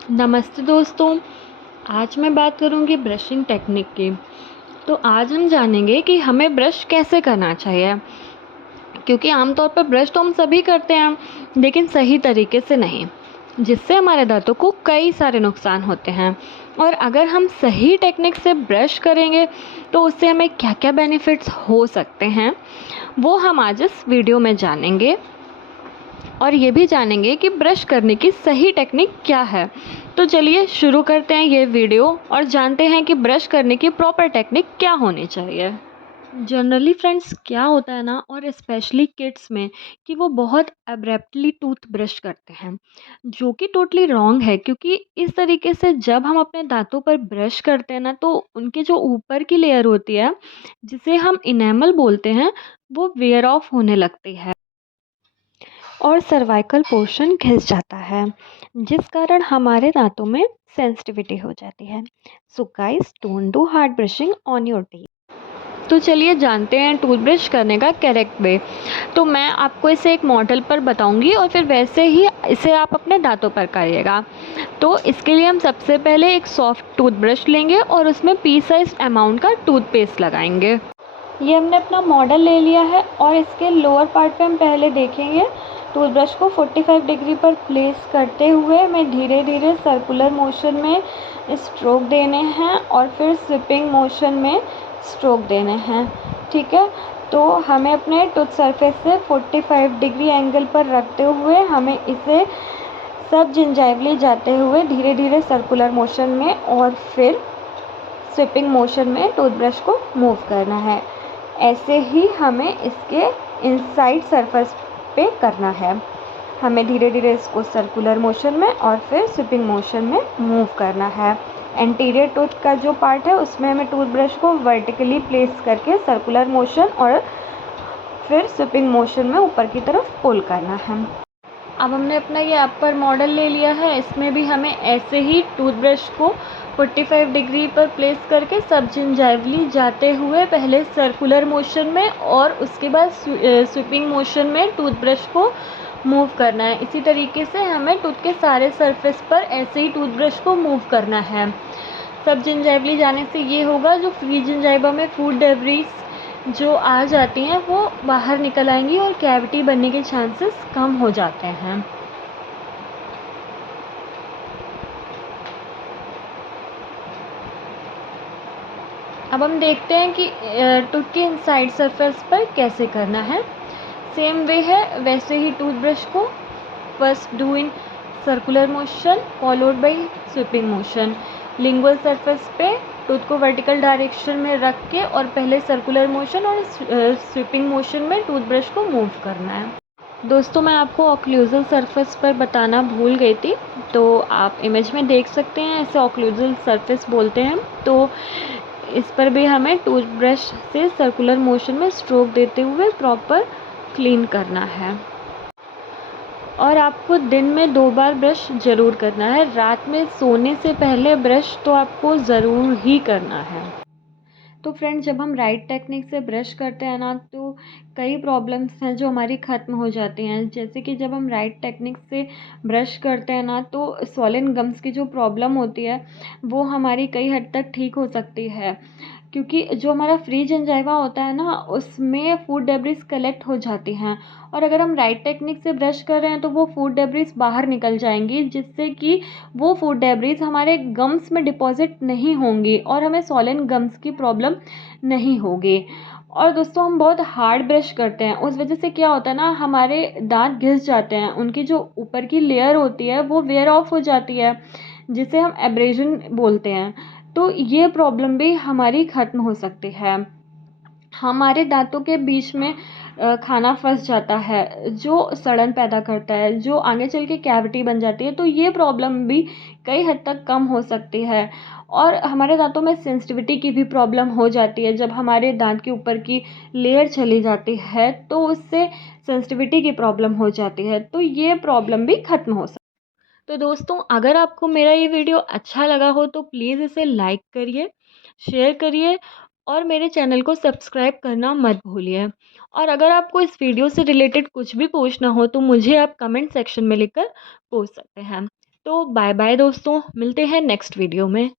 नमस्ते दोस्तों। आज मैं बात करूंगी ब्रशिंग टेक्निक की। तो आज हम जानेंगे कि हमें ब्रश कैसे करना चाहिए, क्योंकि आमतौर पर ब्रश तो हम सभी करते हैं, लेकिन सही तरीके से नहीं, जिससे हमारे दांतों को कई सारे नुकसान होते हैं। और अगर हम सही टेक्निक से ब्रश करेंगे तो उससे हमें क्या क्या बेनिफिट्स हो सकते हैं, वो हम आज इस वीडियो में जानेंगे। और ये भी जानेंगे कि ब्रश करने की सही टेक्निक क्या है। तो चलिए शुरू करते हैं ये वीडियो और जानते हैं कि ब्रश करने की प्रॉपर टेक्निक क्या होनी चाहिए। जनरली फ्रेंड्स क्या होता है ना, और स्पेशली किड्स में, कि वो बहुत अब्रप्टली टूथ ब्रश करते हैं, जो कि टोटली रॉन्ग है। क्योंकि इस तरीके से जब हम अपने दांतों पर ब्रश करते हैं ना, तो उनके जो ऊपर की लेयर होती है, जिसे हम इनेमल बोलते हैं, वो वेयर ऑफ होने लगती है और सर्वाइकल पोर्शन घिस जाता है, जिस कारण हमारे दांतों में सेंसिटिविटी हो जाती है। So guys, don't do hard brushing on your teeth. तो चलिए जानते हैं टूथब्रश करने का करेक्ट वे। तो मैं आपको इसे एक मॉडल पर बताऊंगी और फिर वैसे ही इसे आप अपने दांतों पर करिएगा। तो इसके लिए हम सबसे पहले एक सॉफ्ट टूथब्रश लेंगे और उसमें पी साइज अमाउंट का टूथपेस्ट लगाएंगे। ये हमने अपना मॉडल ले लिया है और इसके लोअर पार्ट पे हम पहले देखेंगे। टूथब्रश को 45 डिग्री पर प्लेस करते हुए मैं धीरे धीरे सर्कुलर मोशन में स्ट्रोक देने हैं और फिर स्विपिंग मोशन में स्ट्रोक देने हैं। ठीक है, तो हमें अपने टूथ सरफेस से 45 डिग्री एंगल पर रखते हुए हमें इसे सब जिंजाइवली जाते हुए धीरे धीरे सर्कुलर मोशन में और फिर स्विपिंग मोशन में टूथब्रश को मूव करना है। ऐसे ही हमें इसके इनसाइड सरफेस पे करना है। हमें धीरे धीरे इसको सर्कुलर मोशन में और फिर स्विपिंग मोशन में मूव करना है। एंटीरियर टूथ का जो पार्ट है उसमें हमें टूथब्रश को वर्टिकली प्लेस करके सर्कुलर मोशन और फिर स्विपिंग मोशन में ऊपर की तरफ पुल करना है। अब हमने अपना ये अपर मॉडल ले लिया है। इसमें भी हमें ऐसे ही टूथब्रश को 45 डिग्री पर प्लेस करके सब जिंजाइवली जाते हुए पहले सर्कुलर मोशन में और उसके बाद स्विपिंग मोशन में टूथब्रश को मूव करना है। इसी तरीके से हमें टूथ के सारे सरफेस पर ऐसे ही टूथब्रश को मूव करना है। सब जिंजाइवली जाने से ये होगा, जो फ्री जिंजाइवा में फूड डेब्रीज जो आ जाती हैं वो बाहर निकल आएंगी और कैविटी बनने के चांसेस कम हो जाते हैं। अब हम देखते हैं कि टूथ के इनसाइड सरफेस पर कैसे करना है। सेम वे है, वैसे ही टूथब्रश को first do in circular motion followed by sweeping motion. Lingual surface पे टूथ को वर्टिकल डायरेक्शन में रख के और पहले सर्कुलर मोशन और स्विपिंग मोशन में टूथब्रश को मूव करना है। दोस्तों, मैं आपको ऑक्लूजल सरफेस पर बताना भूल गई थी, तो आप इमेज में देख सकते हैं, इसे ऑक्लूजल सरफेस बोलते हैं। तो इस पर भी हमें टूथब्रश से सर्कुलर मोशन में स्ट्रोक देते हुए प्रॉपर क्लीन करना है। और आपको दिन में 2 बार ब्रश ज़रूर करना है। रात में सोने से पहले ब्रश तो आपको ज़रूर ही करना है। तो फ्रेंड्स, जब हम राइट टेक्निक से ब्रश करते हैं ना, तो कई प्रॉब्लम्स हैं जो हमारी ख़त्म हो जाती हैं। जैसे कि जब हम राइट टेक्निक से ब्रश करते हैं ना, तो स्वॉलन गम्स की जो प्रॉब्लम होती है वो हमारी कई हद तक ठीक हो सकती है। क्योंकि जो हमारा फ्री जिंजाइवा होता है ना, उसमें फूड डेब्रिस कलेक्ट हो जाती हैं और अगर हम राइट टेक्निक से ब्रश कर रहे हैं तो वो फूड डेब्रिस बाहर निकल जाएंगी, जिससे कि वो फूड डेब्रिस हमारे गम्स में डिपॉजिट नहीं होंगी और हमें स्वॉलन गम्स की प्रॉब्लम नहीं होगी। और दोस्तों, हम बहुत हार्ड ब्रश करते हैं, उस वजह से क्या होता है ना, हमारे दांत घिस जाते हैं, उनकी जो ऊपर की लेयर होती है वो वेयर ऑफ हो जाती है, जिसे हम एब्रेजन बोलते हैं। तो ये प्रॉब्लम भी हमारी ख़त्म हो सकती है। हमारे दांतों के बीच में खाना फंस जाता है जो सड़न पैदा करता है, जो आगे चल के कैविटी बन जाती है। तो ये प्रॉब्लम भी कई हद तक कम हो सकती है। और हमारे दांतों में सेंसिटिविटी की भी प्रॉब्लम हो जाती है। जब हमारे दांत के ऊपर की लेयर चली जाती है तो उससे सेंसिटिविटी की प्रॉब्लम हो जाती है। तो ये प्रॉब्लम भी ख़त्म हो सकती है। तो दोस्तों, अगर आपको मेरा ये वीडियो अच्छा लगा हो तो प्लीज़ इसे लाइक करिए, शेयर करिए और मेरे चैनल को सब्सक्राइब करना मत भूलिए। और अगर आपको इस वीडियो से रिलेटेड कुछ भी पूछना हो तो मुझे आप कमेंट सेक्शन में लिखकर पूछ सकते हैं। तो बाय बाय दोस्तों, मिलते हैं नेक्स्ट वीडियो में।